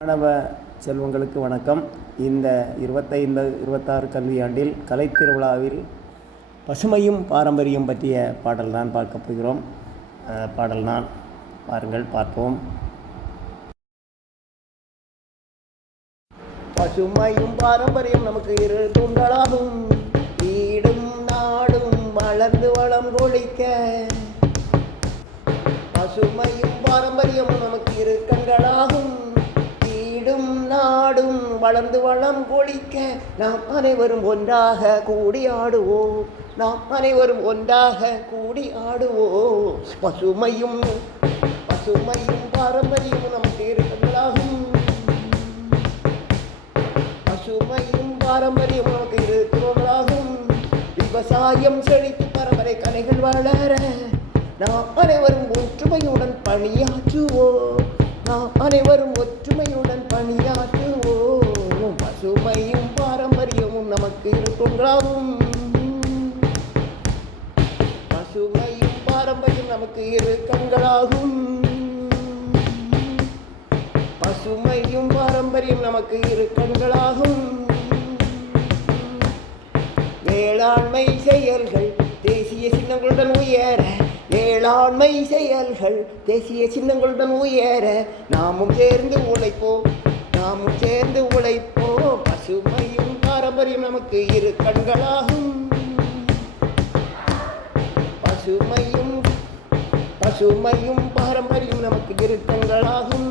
மாணவ செல்வங்களுக்கு வணக்கம். இந்த 25-26 கல்வியாண்டில் கலைத்திருவிழாவில் பசுமையும் பாரம்பரியம் பற்றிய பாடல் தான் பார்க்க போகிறோம். பாடல் தான் பாருங்கள், பார்ப்போம். பசுமையும் பாரம்பரியம் நமக்கு இரு தூண்களாகும், வீடும் நாடும் வளர்ந்து வளம் கொழிக்க. பசுமையும் பாரம்பரியம் நமக்கு இரு கண்களாகும், வீடும் நாடும் வளர்ந்து வளம் கொழிக்க. நாம் அனைவரும் ஒன்றாக கூடி ஆடுவோம், நாம் அனைவரும் ஒன்றாக கூடி ஆடுவோம். பசுமையும் பாரம்பரியம் நமக்கு இரு கண்களாகும், பசுமையும் பாரம்பரியம் நமக்கு இரு தூண்களாகும். விவசாயம் செழித்து பரம்பரை கலைகள் வளர நாம் அனைவரும் ஒற்றுமையுடன் பணியாற்றுவோம், நாம் அனைவரும் ஒற்றுமையுடன் பணியாற்றுவோம். பசுமையும் பாரம்பரியமும் நமக்கு இரு தூண்களாகும், பசுமையும் பாரம்பரியம் நமக்கு இரு கண்களாகும். பசுமையும் பாரம்பரியம் நமக்கு இரு கண்களாகும். வேளாண்மை செயல்கள் தேசிய சின்னங்களுடன் உயர, வேளாண்மை செயல்கள் தேசிய சின்னங்களுடன் உயர நாமும் சேர்ந்து உழைப்போம், நாமும் சேர்ந்து உழைப்போம். பசுமையும் பாரம்பரியம் நமக்கு இரு கண்களாகும், பசுமையும் பாரம்பரியம் நமக்கு இரு கண்களாகும்.